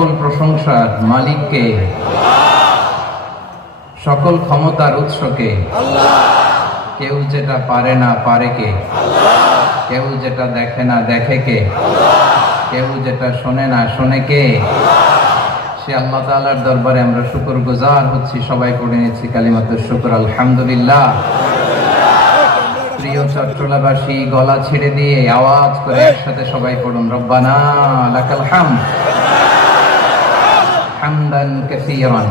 সকল প্রশংসার মালিককে, সকল ক্ষমতার উৎসকে। কেউ যেটা পারে না পারে কে, কেউ যেটা দেখে না দেখে কে, কেউ যেটা শোনে না শোনে কে। সে আল্লাহ তাআলার দরবারে আমরা শুকরগুজার হচ্ছি। সবাই পড়ে নিচ্ছি কালিমাতুশ শুকর, আলহামদুলিল্লাহ। প্রিয় চট্টলাবাসী, গলা ছেড়ে দিয়ে আওয়াজ করে একসাথে সবাই পড়ুন, রব্বানা লাকাল হামদ হামদান কাসীরান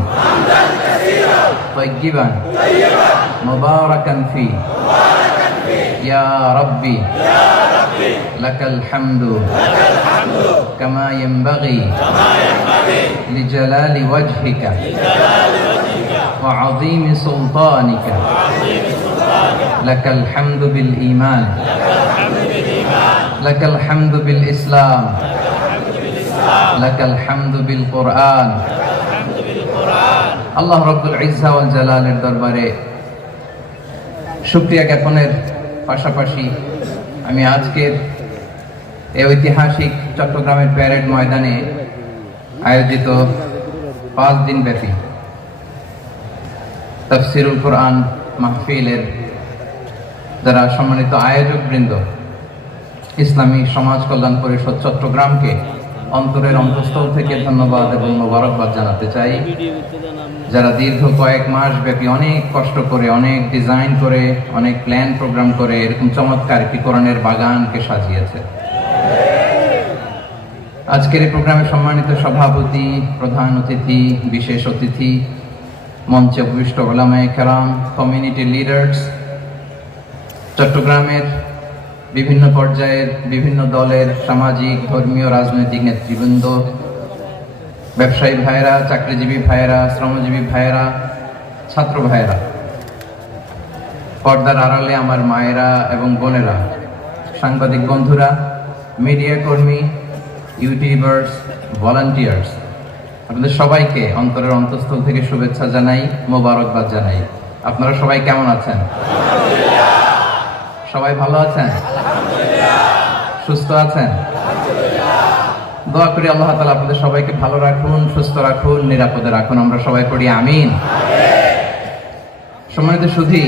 তাইয়িবান মুবারাকান ফি ইয়া রাব্বি লাকাল হামদু কামা ইয়ানবাগি লিজালালি ওয়াজহিকা ওয়া আযীমি সুলতানিকা। লাকাল হামদু বিল ঈমান, লাকাল হামদু বিল ইসলাম, লাকাল হামদু বিল কুরআন। আল্লাহ রাব্বুল ইজ্জা ওয়াল জালালের দরবারে শুকরিয়া জ্ঞাপনের পাশাপাশি আমি আজকের এই ঐতিহাসিক চট্টগ্রামের প্যারেড ময়দানে আয়োজিত 5 দিন ব্যাপী তাফসীরুল কুরআন মাহফিলের যারা সম্মানিত আয়োজক বৃন্দ, ইসলামী সমাজ কল্যাণ পরিষদ চট্টগ্রামকে অন্তরের অন্তঃস্থল থেকে ধন্যবাদ এবং মোবারকবাদ জানাতে চাই, যারা দীর্ঘ কয়েক মাস ব্যাপী অনেক কষ্ট করে, অনেক ডিজাইন করে, অনেক প্ল্যান প্রোগ্রাম করে এরকম চমৎকার একটি কোরআনের বাগানকে সাজিয়েছে। আজকের এই প্রোগ্রামে সম্মানিত সভাপতি, প্রধান অতিথি, বিশেষ অতিথি, মঞ্চে উপবিষ্ট উলামায়ে কেরাম, কমিউনিটি লিডার্স, চট্টগ্রামের বিভিন্ন পর্যায়ের বিভিন্ন দলের সামাজিক, ধর্মীয়, রাজনৈতিক নেতৃবৃন্দ, ব্যবসায়ী ভাইয়েরা, চাকরিজীবী ভাইয়েরা, শ্রমজীবী ভাইয়েরা, ছাত্র ভাইয়েরা, পর্দার আড়ালে আমার মায়েরা এবং বোনেরা, সাংবাদিক বন্ধুরা, মিডিয়া কর্মী, ইউটিউবার্স, ভলান্টিয়ার্স, আপনাদের সবাইকে অন্তরের অন্তঃস্থল থেকে শুভেচ্ছা জানাই, মোবারকবাদ জানাই। আপনারা সবাই কেমন আছেন? সবাই ভালো আছেন? সুস্থ আছেন? দোয়া করি আল্লাহ তাআলা আপনাদের সবাইকে ভালো রাখুন, সুস্থ রাখুন, নিরাপদে রাখুন। আমরা সবাই পড়ি আমিন। সম্মানিত সুধী,